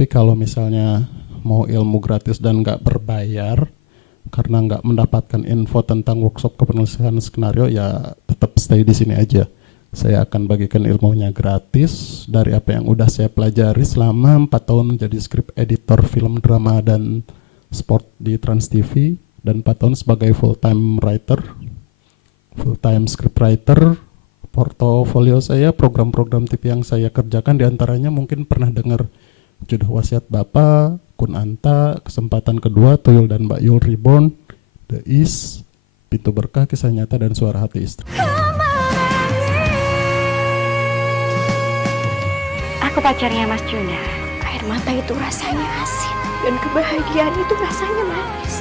Tapi kalau misalnya mau ilmu gratis dan nggak berbayar karena nggak mendapatkan info tentang workshop kepenulisan skenario, ya tetap stay di sini aja. Saya akan bagikan ilmunya gratis dari apa yang udah saya pelajari selama 4 tahun menjadi script editor film, drama, dan sport di Trans TV, dan 4 tahun sebagai full-time script writer. Portofolio saya, program-program TV yang saya kerjakan diantaranya mungkin pernah dengar Jodoh Wasiat Bapak, Kun Anta, Kesempatan Kedua, Tuyul dan Mbak Yul Reborn, The East, Pintu Berkah, Kisah Nyata, dan Suara Hati Istri. Aku pacarnya Mas Juna. Air mata itu rasanya asin dan kebahagiaan itu rasanya manis.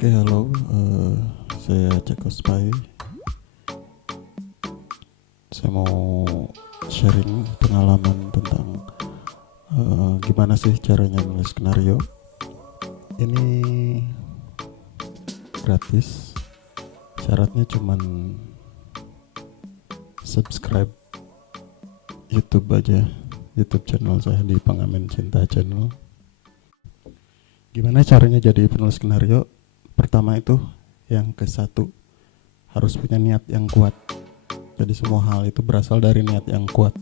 Oke, halo, saya Ceko Spy. Saya mau sharing pengalaman tentang gimana sih caranya nulis skenario. Ini gratis, syaratnya cuman subscribe YouTube aja, YouTube channel saya di Pengamen Cinta Channel. Gimana caranya jadi penulis skenario? Pertama itu yang ke-1, harus punya niat yang kuat. Jadi semua hal itu berasal dari niat yang kuat.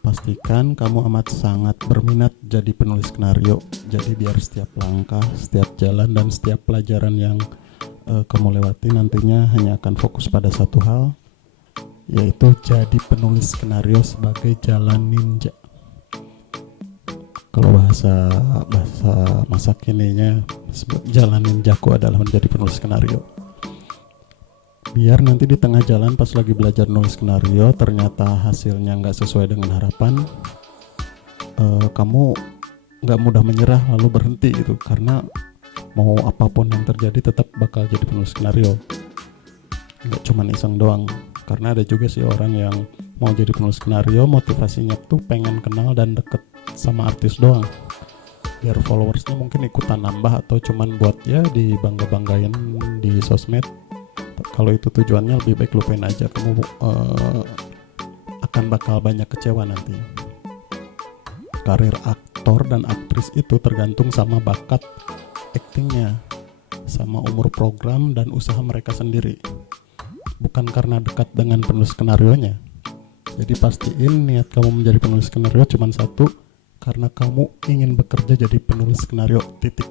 Pastikan kamu amat sangat berminat jadi penulis skenario. Jadi biar setiap langkah, setiap jalan, dan setiap pelajaran yang kamu lewati nantinya hanya akan fokus pada satu hal, yaitu jadi penulis skenario sebagai jalan ninja. Kalau bahasa masa kininya, jalan ninjaku adalah menjadi penulis skenario. Biar nanti di tengah jalan pas lagi belajar nulis skenario ternyata hasilnya nggak sesuai dengan harapan, kamu nggak mudah menyerah lalu berhenti gitu, karena mau apapun yang terjadi tetap bakal jadi penulis skenario. Nggak cuma iseng doang, karena ada juga sih orang yang mau jadi penulis skenario motivasinya tuh pengen kenal dan deket sama artis doang, biar followersnya mungkin ikutan nambah, atau cuman buat ya dibangga-banggain di sosmed. Kalau itu tujuannya, lebih baik lupain aja, kamu akan bakal banyak kecewa nanti. Karir aktor dan aktris itu tergantung sama bakat aktingnya, sama umur program dan usaha mereka sendiri, bukan karena dekat dengan penulis skenarionya. Jadi pastiin niat kamu menjadi penulis skenario cuma satu, karena kamu ingin bekerja jadi penulis skenario, titik.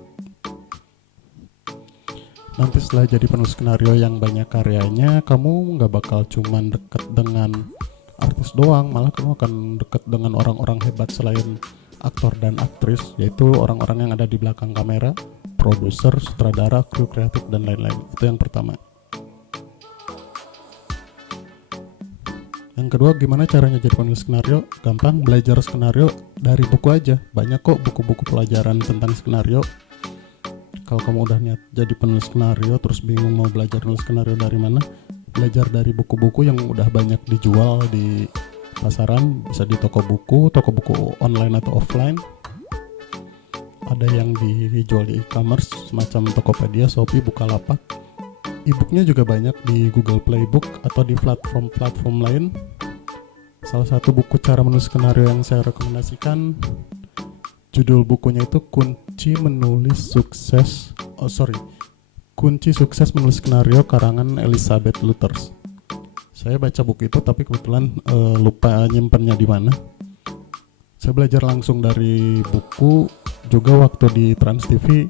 Nanti setelah jadi penulis skenario yang banyak karyanya, kamu nggak bakal cuman deket dengan artis doang, malah kamu akan deket dengan orang-orang hebat selain aktor dan aktris, yaitu orang-orang yang ada di belakang kamera, produser, sutradara, kru kreatif, dan lain-lain. Itu yang pertama. Yang kedua, gimana caranya jadi penulis skenario? Gampang, belajar skenario dari buku aja. Banyak kok buku-buku pelajaran tentang skenario. Kalau kamu udah niat jadi penulis skenario terus bingung mau belajar nulis skenario dari mana, belajar dari buku-buku yang udah banyak dijual di pasaran, bisa di toko buku online atau offline. Ada yang dijual di e-commerce semacam Tokopedia, Shopee, Bukalapak. E-booknya juga banyak di Google Playbook atau di platform-platform lain. Salah satu buku cara menulis skenario yang saya rekomendasikan, judul bukunya itu Kunci Sukses Menulis Skenario, karangan Elizabeth Luthers. Saya baca buku itu tapi kebetulan lupa nyimpennya di mana. Saya belajar langsung dari buku. Juga waktu di Trans TV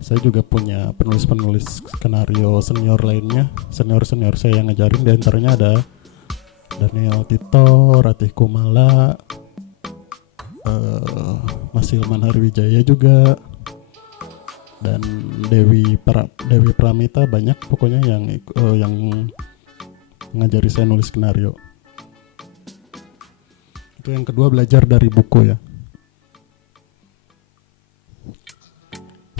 saya juga punya penulis-penulis skenario senior lainnya, senior saya yang ngajarin. Di antaranya ada Daniel Tito, Ratih Kumala, Mas Hilman Harwijaya juga, dan Dewi Pramita. Banyak pokoknya yang ngajari saya nulis skenario. Itu yang kedua, belajar dari buku ya.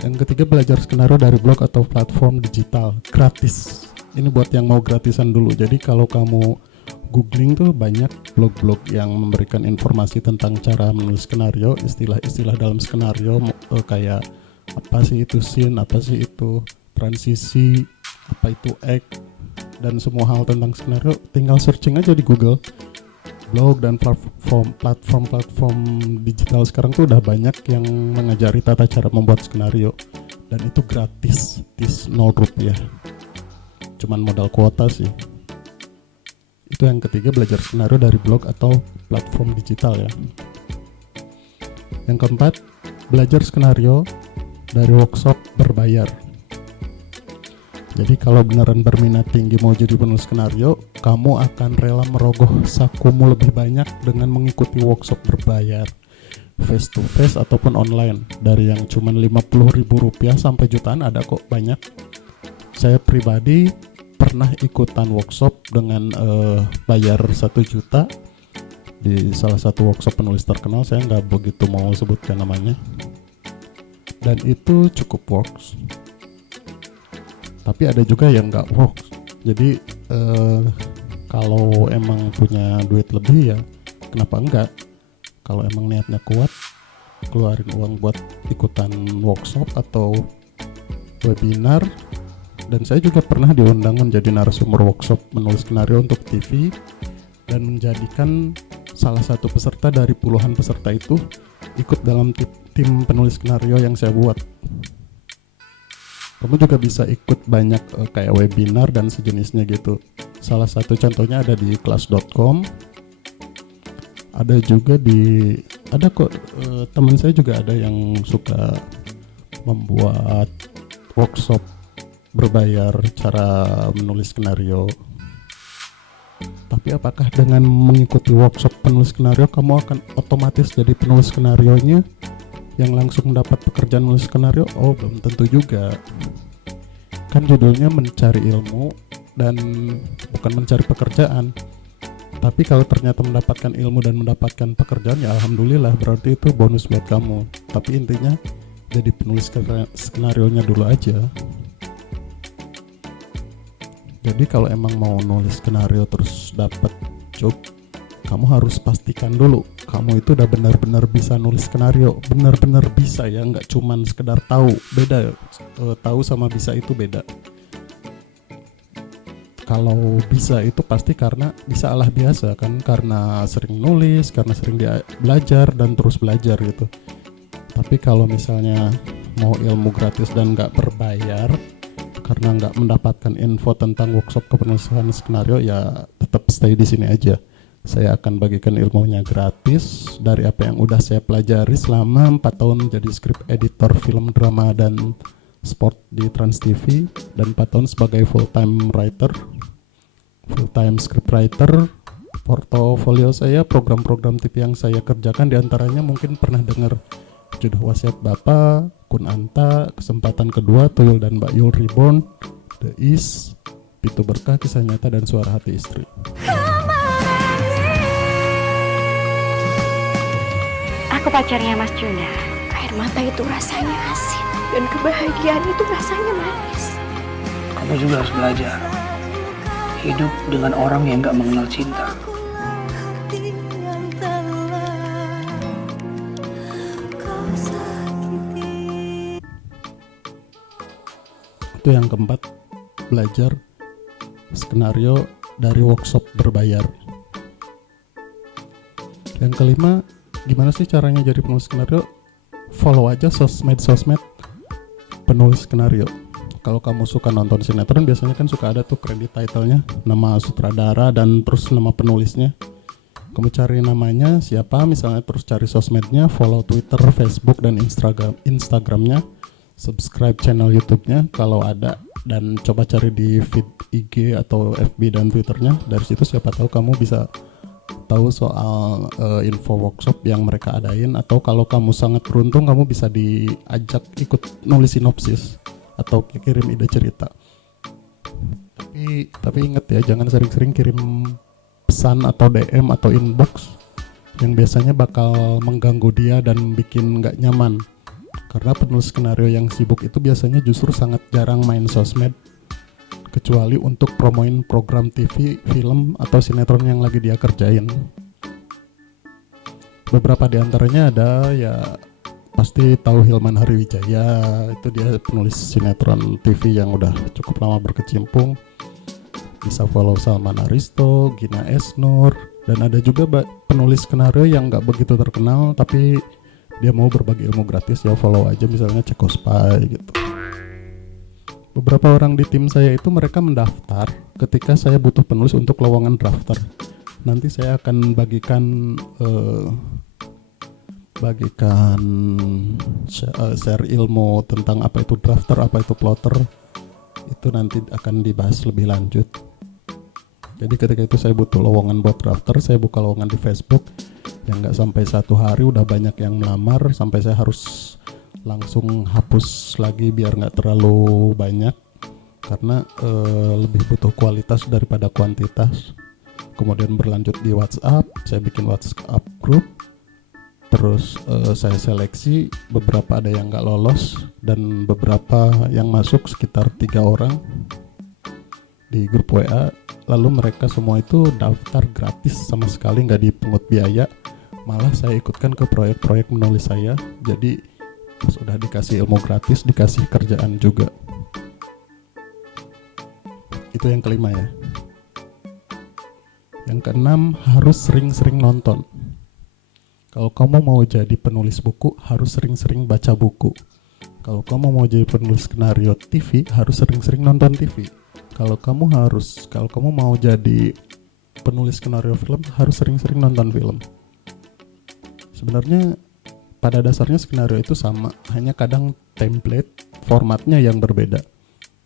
Yang ketiga, belajar skenario dari blog atau platform digital gratis. Ini buat yang mau gratisan dulu. Jadi kalau kamu googling tuh banyak blog-blog yang memberikan informasi tentang cara menulis skenario, istilah-istilah dalam skenario, kayak apa sih itu scene, apa sih itu transisi, apa itu act, dan semua hal tentang skenario tinggal searching aja di Google. Blog dan platform digital sekarang tuh udah banyak yang mengajari tata cara membuat skenario, dan itu gratis, Rp0, cuman modal kuota sih. Itu yang ketiga, belajar skenario dari blog atau platform digital ya. Yang keempat, belajar skenario dari workshop berbayar. Jadi kalau beneran berminat tinggi mau jadi penulis skenario, kamu akan rela merogoh sakumu lebih banyak dengan mengikuti workshop berbayar, face to face ataupun online. Dari yang cuman Rp50.000 sampai jutaan ada kok, banyak. Saya pribadi pernah ikutan workshop dengan bayar 1 juta di salah satu workshop penulis terkenal. Saya nggak begitu mau sebutkan namanya, dan itu cukup works. Tapi ada juga yang nggak works. Jadi kalau emang punya duit lebih ya kenapa enggak. Kalau emang niatnya kuat, keluarin uang buat ikutan workshop atau webinar. Dan saya juga pernah diundang menjadi narasumber workshop menulis skenario untuk TV, dan menjadikan salah satu peserta dari puluhan peserta itu ikut dalam tim penulis skenario yang saya buat. Kamu juga bisa ikut banyak kayak webinar dan sejenisnya gitu. Salah satu contohnya ada di kelas.com. Ada juga ada kok teman saya juga ada yang suka membuat workshop berbayar cara menulis skenario. Tapi apakah dengan mengikuti workshop penulis skenario kamu akan otomatis jadi penulis skenarionya yang langsung mendapat pekerjaan menulis skenario? Oh, belum tentu juga. Kan judulnya mencari ilmu dan bukan mencari pekerjaan. Tapi kalau ternyata mendapatkan ilmu dan mendapatkan pekerjaan, ya alhamdulillah, berarti itu bonus buat kamu. Tapi intinya jadi penulis skenarionya dulu aja. Jadi kalau emang mau nulis skenario terus dapat job, kamu harus pastikan dulu kamu itu udah benar-benar bisa nulis skenario, benar-benar bisa ya, nggak cuman sekedar tahu. Beda, tahu sama bisa itu beda. Kalau bisa itu pasti karena bisa alah biasa kan, karena sering nulis, karena sering belajar dan terus belajar gitu. Tapi kalau misalnya mau ilmu gratis dan nggak berbayar, karena nggak mendapatkan info tentang workshop kepenulisan skenario, ya tetap stay di sini aja. Saya akan bagikan ilmunya gratis dari apa yang udah saya pelajari selama 4 tahun menjadi script editor film, drama, dan sport di Trans TV, dan 4 tahun sebagai full-time script writer. Portofolio saya, program-program TV yang saya kerjakan diantaranya mungkin pernah dengar Jodoh Wasiat Bapak, Kun Anta, Kesempatan Kedua, Tuyul dan Mbak Yul Reborn, The East, Pitu Berkah, Kisah Nyata, dan Suara Hati Istri. Aku pacarnya Mas Juna. Air mata itu rasanya asin, dan kebahagiaan itu rasanya manis. Kamu juga harus belajar hidup dengan orang yang gak mengenal cinta. Itu yang keempat, belajar skenario dari workshop berbayar. Yang kelima, gimana sih caranya jadi penulis skenario? Follow aja sosmed penulis skenario. Kalau kamu suka nonton sinetron, biasanya kan suka ada tuh kredit title-nya, nama sutradara dan terus nama penulisnya. Kamu cari namanya siapa, misalnya, terus cari sosmednya, follow Twitter, Facebook, dan Instagramnya, subscribe channel YouTube-nya kalau ada, dan coba cari di feed IG atau FB dan Twitternya. Dari situ siapa tahu kamu bisa tahu soal info workshop yang mereka adain, atau kalau kamu sangat beruntung kamu bisa diajak ikut nulis sinopsis atau kirim ide cerita. Tapi ingat ya, jangan sering-sering kirim pesan atau DM atau inbox yang biasanya bakal mengganggu dia dan bikin nggak nyaman. Karena penulis skenario yang sibuk itu biasanya justru sangat jarang main sosmed, kecuali untuk promoin program TV, film, atau sinetron yang lagi dia kerjain. Beberapa di antaranya ada ya pasti tahu Hilman Hariwijaya, itu dia penulis sinetron TV yang udah cukup lama berkecimpung. Bisa follow Salman Aristo, Gina Esnur, dan ada juga penulis skenario yang nggak begitu terkenal tapi dia mau berbagi ilmu gratis, ya follow aja, misalnya Ceko Spy gitu. Beberapa orang di tim saya itu mereka mendaftar ketika saya butuh penulis untuk lowongan drafter. Nanti saya akan bagikan share ilmu tentang apa itu drafter, apa itu plotter. Itu nanti akan dibahas lebih lanjut. Jadi ketika itu saya butuh lowongan buat drafter, saya buka lowongan di Facebook, yang nggak sampai 1 hari udah banyak yang melamar, sampai saya harus langsung hapus lagi biar nggak terlalu banyak, karena lebih butuh kualitas daripada kuantitas. Kemudian berlanjut di WhatsApp, saya bikin WhatsApp group, terus saya seleksi, beberapa ada yang nggak lolos dan beberapa yang masuk, sekitar 3 orang di grup WA. Lalu mereka semua itu daftar gratis, sama sekali nggak dipungut biaya, malah saya ikutkan ke proyek-proyek menulis saya. Jadi sudah dikasih ilmu gratis, dikasih kerjaan juga. Itu yang kelima ya. Yang keenam, harus sering-sering nonton. Kalau kamu mau jadi penulis buku, harus sering-sering baca buku. Kalau kamu mau jadi penulis skenario TV, harus sering-sering nonton TV. Kalau kamu mau jadi penulis skenario film, harus sering-sering nonton film. Sebenarnya pada dasarnya skenario itu sama, hanya kadang template formatnya yang berbeda.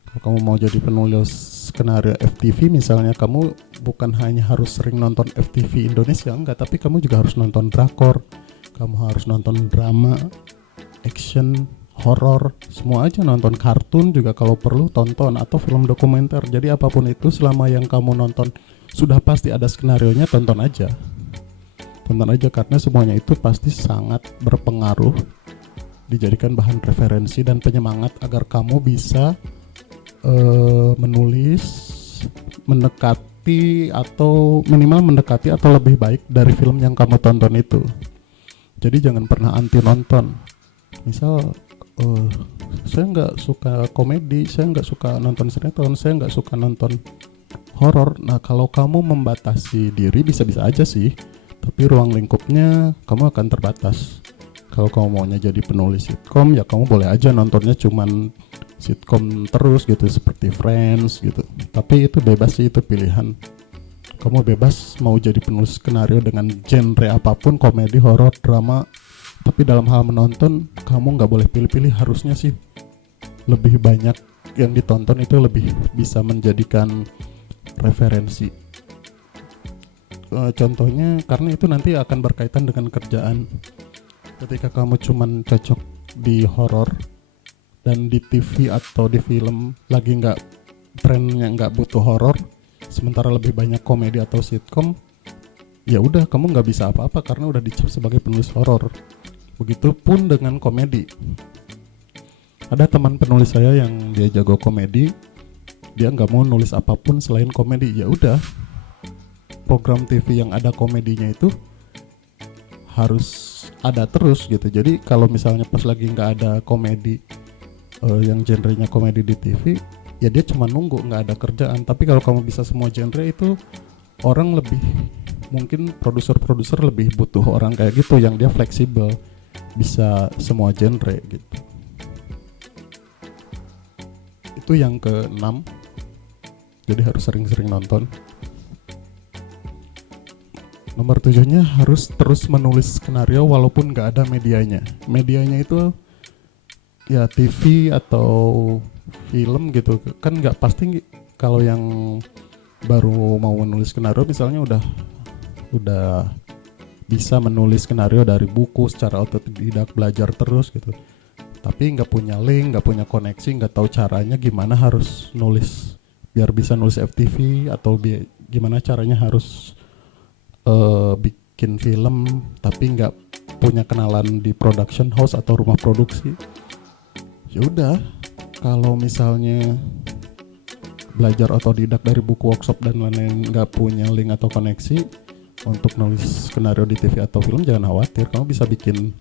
Kalau kamu mau jadi penulis skenario FTV misalnya, kamu bukan hanya harus sering nonton FTV Indonesia, enggak, tapi kamu juga harus nonton drakor, kamu harus nonton drama, action, horor, semua aja, nonton kartun juga kalau perlu tonton, atau film dokumenter. Jadi apapun itu, selama yang kamu nonton sudah pasti ada skenarionya, tonton aja karena semuanya itu pasti sangat berpengaruh, dijadikan bahan referensi dan penyemangat agar kamu bisa menulis mendekati atau minimal mendekati atau lebih baik dari film yang kamu tonton itu. Jadi jangan pernah anti nonton. Misal saya nggak suka komedi, saya nggak suka nonton sinetron, saya nggak suka nonton horor. Nah, kalau kamu membatasi diri, bisa-bisa aja sih, tapi ruang lingkupnya kamu akan terbatas. Kalau kamu maunya jadi penulis sitkom, ya kamu boleh aja nontonnya cuman sitkom terus gitu, seperti Friends gitu. Tapi itu bebas sih, itu pilihan. Kamu bebas mau jadi penulis skenario dengan genre apapun, komedi, horor, drama. Tapi dalam hal menonton, kamu nggak boleh pilih-pilih, harusnya sih lebih banyak yang ditonton, itu lebih bisa menjadikan referensi. Contohnya, karena itu nanti akan berkaitan dengan kerjaan. Ketika kamu cuman cocok di horor dan di TV atau di film lagi nggak, trennya nggak butuh horor, sementara lebih banyak komedi atau sitkom, ya udah kamu nggak bisa apa-apa karena udah dicap sebagai penulis horor. Begitupun dengan komedi. Ada teman penulis saya yang dia jago komedi, dia nggak mau nulis apapun selain komedi. Ya udah, program TV yang ada komedinya itu harus ada terus gitu. Jadi kalau misalnya pas lagi nggak ada komedi yang genrenya komedi di TV, ya dia cuma nunggu, nggak ada kerjaan. Tapi kalau kamu bisa semua genre, itu orang lebih, mungkin produser-produser lebih butuh orang kayak gitu yang dia fleksibel, bisa semua genre gitu. Itu yang ke-6. Jadi harus sering-sering nonton. Nomor 7-nya, harus terus menulis skenario walaupun gak ada medianya. Medianya itu ya TV atau film gitu. Kan gak pasti kalau yang baru mau menulis skenario misalnya udah bisa menulis skenario dari buku secara otodidak, belajar terus gitu. Tapi nggak punya link, nggak punya koneksi, nggak tahu caranya gimana harus nulis biar bisa nulis FTV, atau gimana caranya harus bikin film, tapi nggak punya kenalan di production house atau rumah produksi. Ya udah, kalau misalnya belajar otodidak dari buku, workshop dan lain-lain, nggak punya link atau koneksi untuk nulis skenario di TV atau film, jangan khawatir, kamu bisa bikin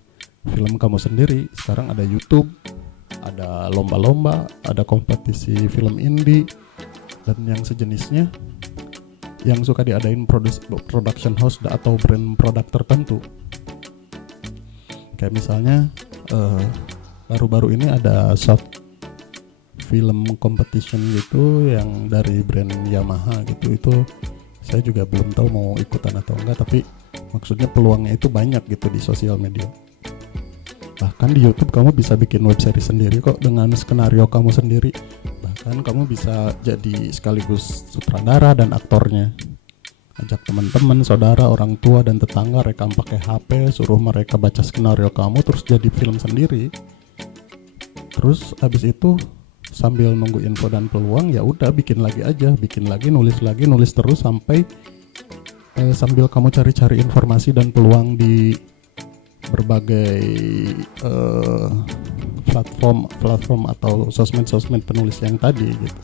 film kamu sendiri. Sekarang ada YouTube, ada lomba-lomba, ada kompetisi film indie dan yang sejenisnya yang suka diadain production house atau brand produk tertentu. Kayak misalnya baru-baru ini ada short film competition gitu yang dari brand Yamaha gitu. Itu saya juga belum tahu mau ikutan atau enggak, tapi maksudnya peluangnya itu banyak gitu di sosial media. Bahkan di YouTube kamu bisa bikin web series sendiri kok dengan skenario kamu sendiri. Bahkan kamu bisa jadi sekaligus sutradara dan aktornya. Ajak teman-teman, saudara, orang tua dan tetangga rekam pakai HP, suruh mereka baca skenario kamu terus jadi film sendiri. Terus abis itu sambil nunggu info dan peluang, ya udah bikin lagi aja, bikin lagi, nulis terus sampai sambil kamu cari-cari informasi dan peluang di berbagai platform atau sosmed penulis yang tadi gitu.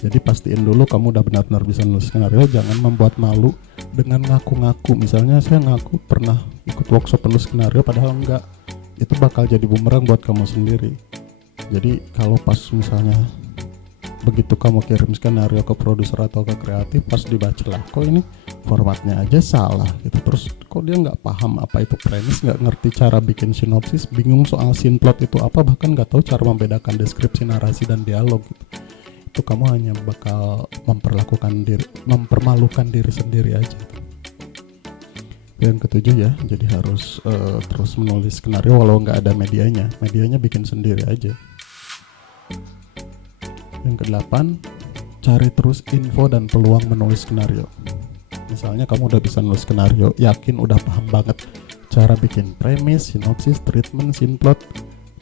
Jadi pastiin dulu kamu udah benar-benar bisa nulis skenario, jangan membuat malu dengan ngaku-ngaku. Misalnya saya ngaku pernah ikut workshop penulis skenario padahal enggak. Itu bakal jadi bumerang buat kamu sendiri. Jadi kalau pas misalnya begitu kamu kirim skenario ke produser atau ke kreatif, pas dibaca lah, kok ini formatnya aja salah gitu, terus kok dia nggak paham apa itu premis, nggak ngerti cara bikin sinopsis, bingung soal scene plot itu apa, bahkan nggak tahu cara membedakan deskripsi, narasi dan dialog gitu. Itu kamu hanya bakal mempermalukan diri sendiri aja. Yang ketujuh ya, jadi harus terus menulis skenario walau nggak ada medianya bikin sendiri aja. Yang kedelapan, cari terus info dan peluang menulis skenario. Misalnya kamu udah bisa nulis skenario, yakin udah paham banget cara bikin premis, sinopsis, treatment, scene plot.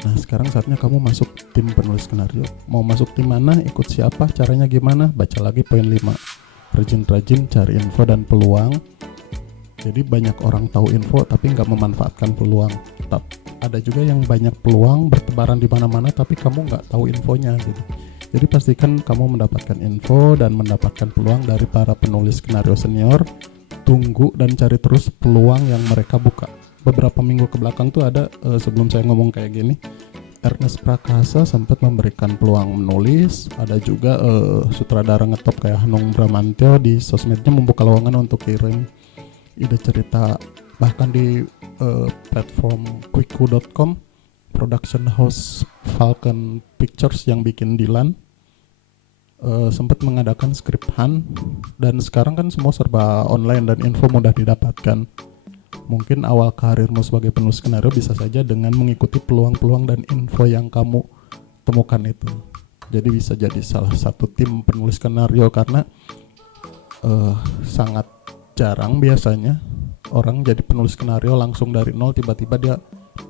Nah sekarang saatnya kamu masuk tim penulis skenario. Mau masuk tim mana, ikut siapa, caranya gimana, baca lagi poin 5. Rajin-rajin cari info dan peluang. Jadi banyak orang tahu info tapi nggak memanfaatkan peluang. Ada juga yang banyak peluang bertebaran di mana-mana tapi kamu nggak tahu infonya gitu. Jadi pastikan kamu mendapatkan info dan mendapatkan peluang dari para penulis skenario senior. Tunggu dan cari terus peluang yang mereka buka. Beberapa minggu ke belakang tuh ada, sebelum saya ngomong kayak gini, Ernest Prakasa sempat memberikan peluang menulis. Ada juga sutradara ngetop kayak Hanung Bramantyo di sosmednya membuka lowongan untuk kirim ide cerita. Bahkan di platform quickku.com, production house Falcon Pictures yang bikin Dilan sempat mengadakan script hunt, dan sekarang kan semua serba online dan info mudah didapatkan. Mungkin awal karirmu sebagai penulis skenario bisa saja dengan mengikuti peluang-peluang dan info yang kamu temukan itu. Jadi bisa jadi salah satu tim penulis skenario, karena sangat jarang biasanya orang jadi penulis skenario langsung dari nol tiba-tiba dia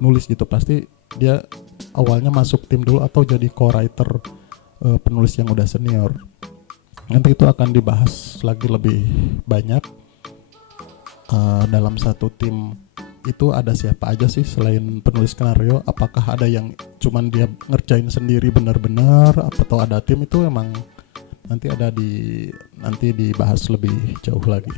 nulis gitu. Pasti dia awalnya masuk tim dulu atau jadi co-writer penulis yang udah senior. Nanti itu akan dibahas lagi lebih banyak. Dalam satu tim itu ada siapa aja sih selain penulis skenario? Apakah ada yang cuman dia ngerjain sendiri benar-benar, atau ada tim? Itu emang nanti dibahas lebih jauh lagi.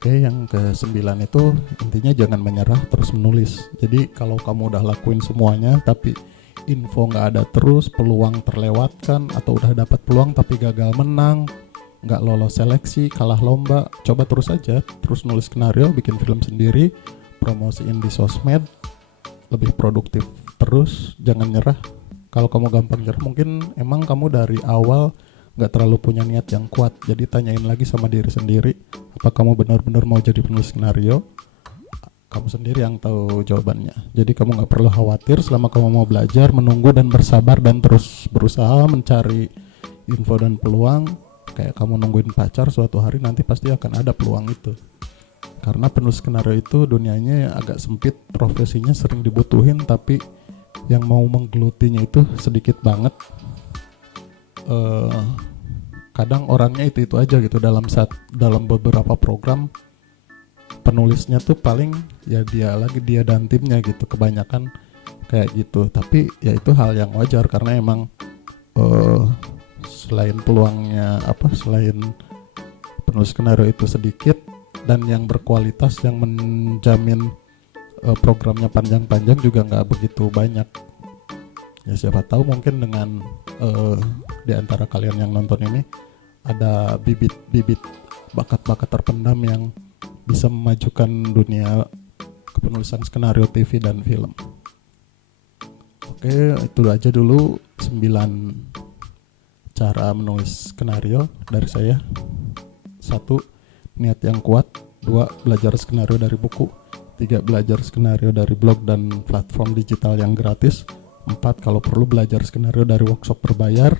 Oke, yang ke-9 itu intinya jangan menyerah, terus menulis. Jadi kalau kamu udah lakuin semuanya tapi info nggak ada terus, peluang terlewatkan, atau udah dapat peluang tapi gagal menang, nggak lolos seleksi, kalah lomba, coba terus aja, terus nulis skenario, bikin film sendiri, promosiin di sosmed, lebih produktif terus, jangan nyerah. Kalau kamu gampang nyerah, mungkin emang kamu dari awal nggak terlalu punya niat yang kuat. Jadi tanyain lagi sama diri sendiri, apa kamu benar-benar mau jadi penulis skenario? Kamu sendiri yang tahu jawabannya. Jadi kamu nggak perlu khawatir selama kamu mau belajar, menunggu dan bersabar, dan terus berusaha mencari info dan peluang. Kayak kamu nungguin pacar, suatu hari nanti pasti akan ada peluang itu. Karena penulis skenario itu dunianya agak sempit, profesinya sering dibutuhin tapi yang mau menggelutinya itu sedikit banget. Kadang orangnya itu aja gitu. Dalam beberapa program penulisnya tuh paling ya dia dan timnya gitu, kebanyakan kayak gitu. Tapi ya itu hal yang wajar karena emang selain peluangnya selain penulis skenario itu sedikit, dan yang berkualitas yang menjamin programnya panjang-panjang juga nggak begitu banyak. Ya siapa tahu mungkin dengan di antara kalian yang nonton ini ada bibit-bibit bakat-bakat terpendam yang bisa memajukan dunia kepenulisan skenario TV dan film. Oke, itu aja dulu 9 cara menulis skenario dari saya. 1. Niat yang kuat. 2. Belajar skenario dari buku. 3. Belajar skenario dari blog dan platform digital yang gratis. 4. Kalau perlu belajar skenario dari workshop berbayar.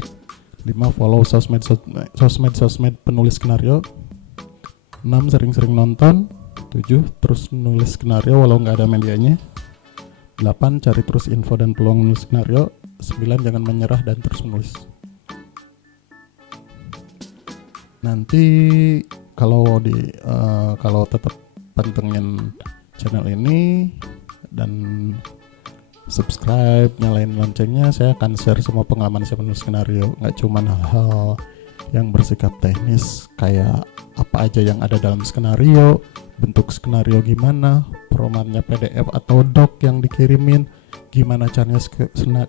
5. Follow sosmed penulis skenario. 6. Sering-sering nonton. 7. Terus nulis skenario walau nggak ada medianya. 8. Cari terus info dan peluang menulis skenario. 9. Jangan menyerah dan terus menulis. Nanti kalau tetap pantengin channel ini dan subscribe, nyalain loncengnya, saya akan share semua pengalaman saya menulis skenario. Nggak cuma hal-hal yang bersikap teknis kayak apa aja yang ada dalam skenario, bentuk skenario gimana, formatnya PDF atau doc yang dikirimin, gimana caranya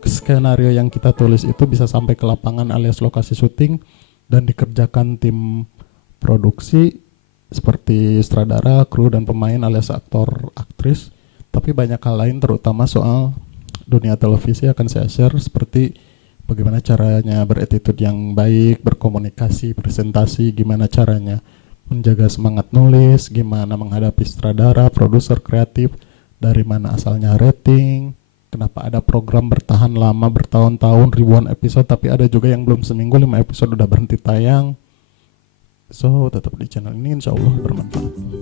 skenario yang kita tulis itu bisa sampai ke lapangan alias lokasi syuting dan dikerjakan tim produksi seperti sutradara, kru dan pemain alias aktor, aktris. Tapi banyak hal lain terutama soal dunia televisi akan saya share seperti bagaimana caranya beretitude yang baik, berkomunikasi, presentasi, gimana caranya menjaga semangat nulis, gimana menghadapi sutradara, produser, kreatif, dari mana asalnya rating, kenapa ada program bertahan lama bertahun-tahun ribuan episode tapi ada juga yang belum seminggu 5 episode udah berhenti tayang. So tetap di channel ini, insya Allah bermanfaat.